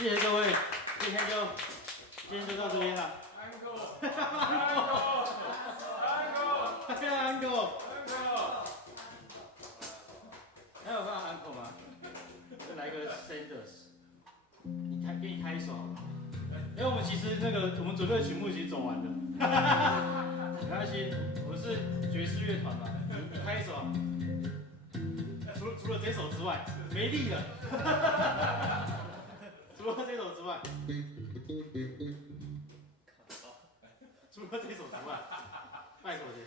谢谢各位，今天就到这边了。Uncle， 还有办法 Uncle 吗？再来个 Sanders， 给你开一首好了。因为我们其实我们准备的曲目其实走完了，没关系，我是爵士乐团嘛，你开一首啊。除了这首之外，没力了。除了这首之外，拜托你。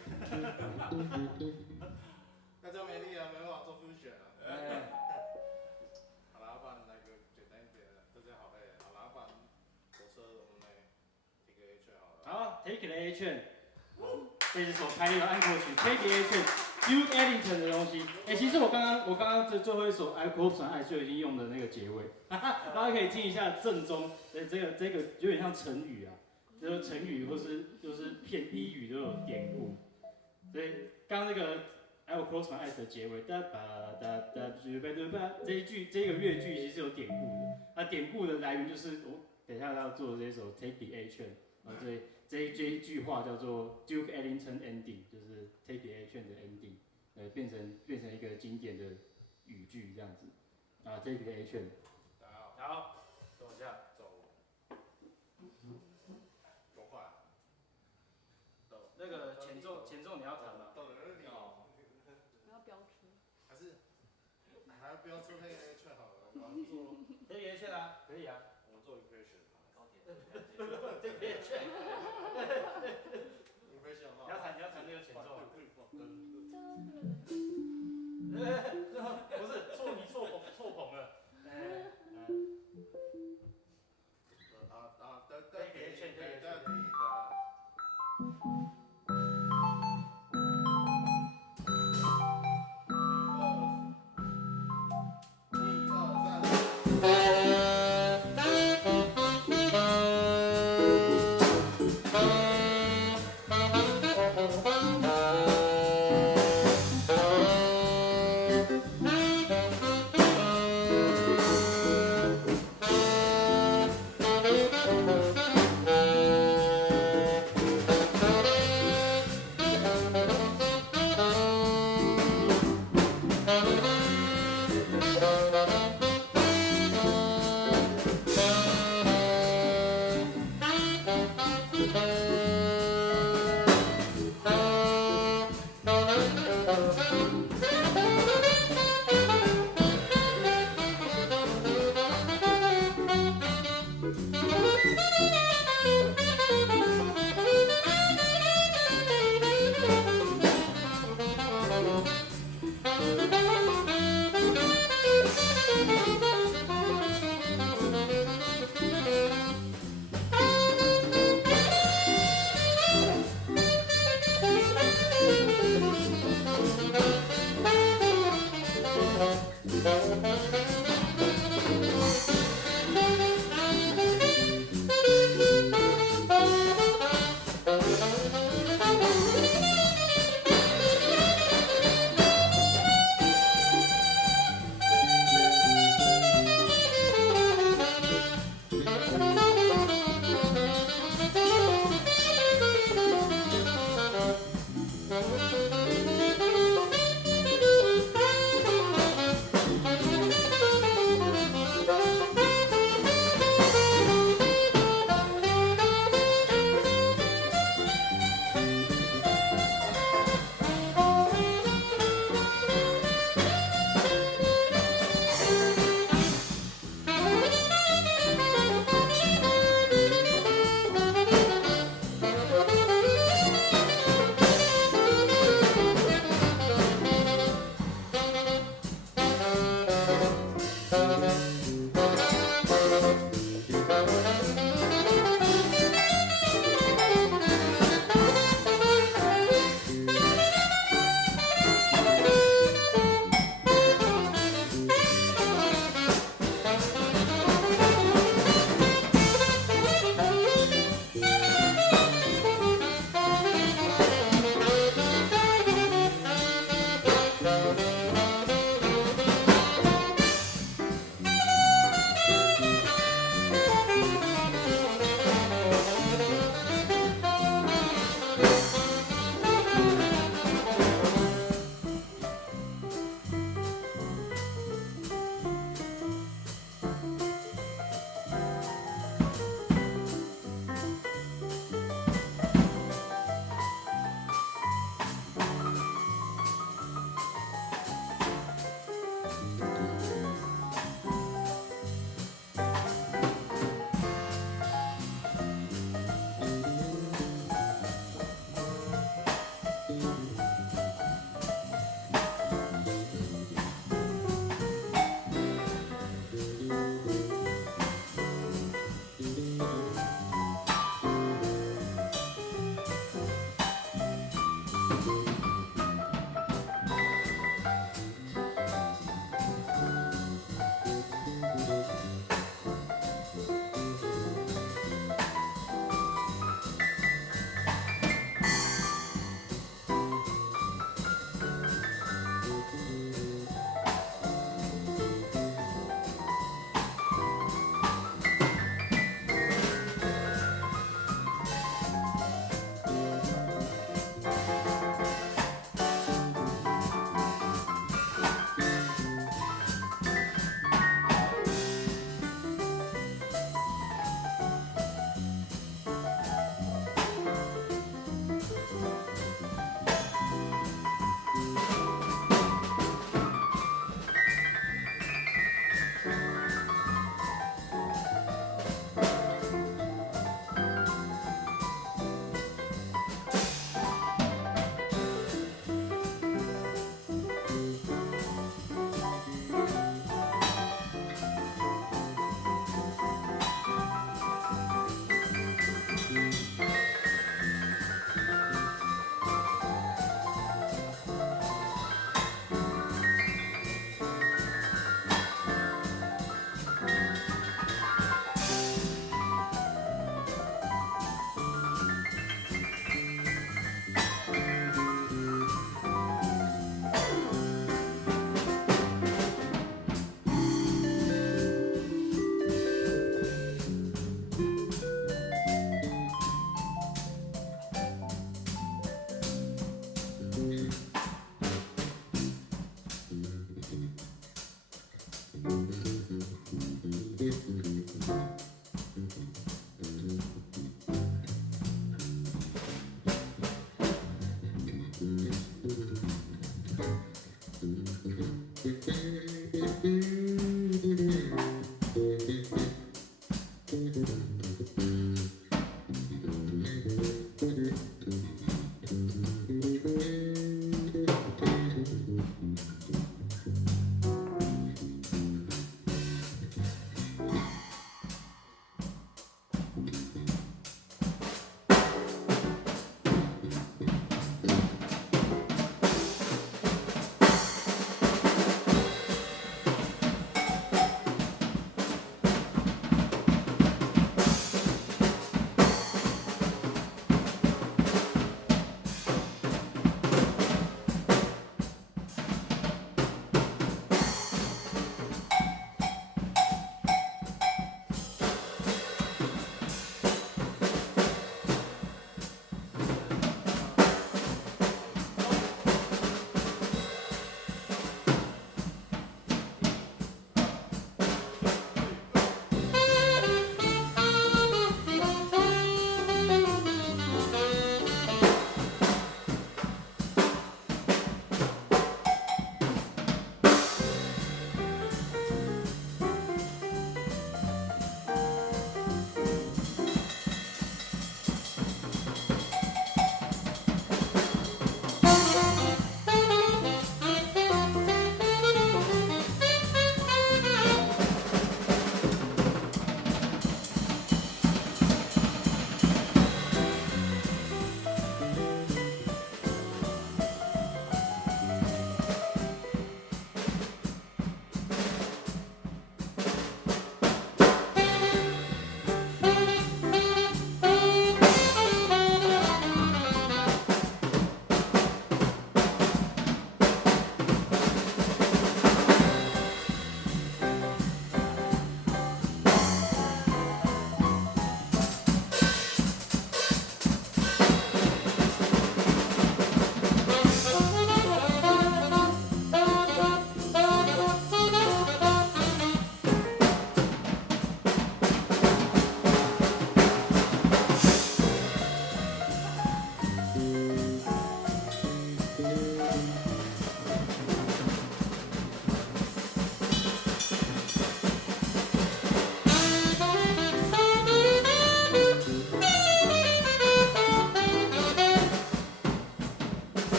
那就没力了，没办法做复选了。好了，不然来个简单一点的，大家好累。好了，不然火车我们来 take A 券好了。好 ，take the A 券。这是首开一个安可曲 ，take the A 券 ，Duke Ellington 的东西。其实我刚刚这最后一首《I Hope So》就已经用的那个结尾，大家可以听一下正宗。这个有点像成语啊，就是成语或是就是片俚语都有典故。所以刚刚那个 I will close my eyes 的结尾，这个乐句其实是有典故的。那典故的来源就是我等一下要做的这首 Take the A 券，对，这一句话叫做 Duke Ellington Ending， 就是 Take the A 券的 ending， 变成一个经典的语句这样子。Take the A 券。好，等一下，走。多快？那个前奏你要弹吗？不要飙车。还要飙车那个 A 券好了，我们做 Take the A 券啊，可以啊。我们做 impression。高铁。Take the A 券。impression 你要弹那个前奏。不是，你错棚了。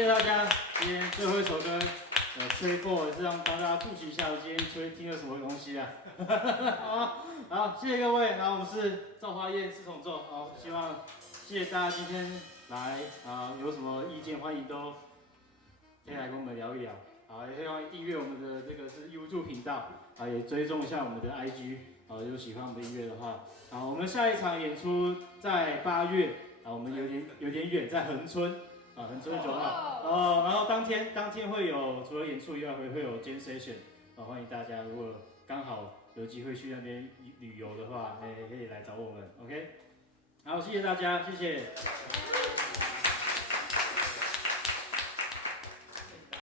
谢大家。今天最后一首歌，吹过是让大家复习一下我今天听了什么东西啊。好，谢谢各位。然后我们是赵花燕四重奏，好，希望谢谢大家今天来啊，有什么意见欢迎都可以来跟我们聊一聊。好，也欢迎订阅我们的这个是 YouTube 频道啊，也追踪一下我们的 IG。好，如果喜欢我们的音乐的话，好，我们下一场演出在8月，啊，我们有点远，在恒春。啊，恒春9号哦，然后当天会有除了演出以外，会有 Jam Session， 啊，欢迎大家如果刚好有机会去那边旅游的话，可以来找我们 ，OK， 好，谢谢大家，谢谢。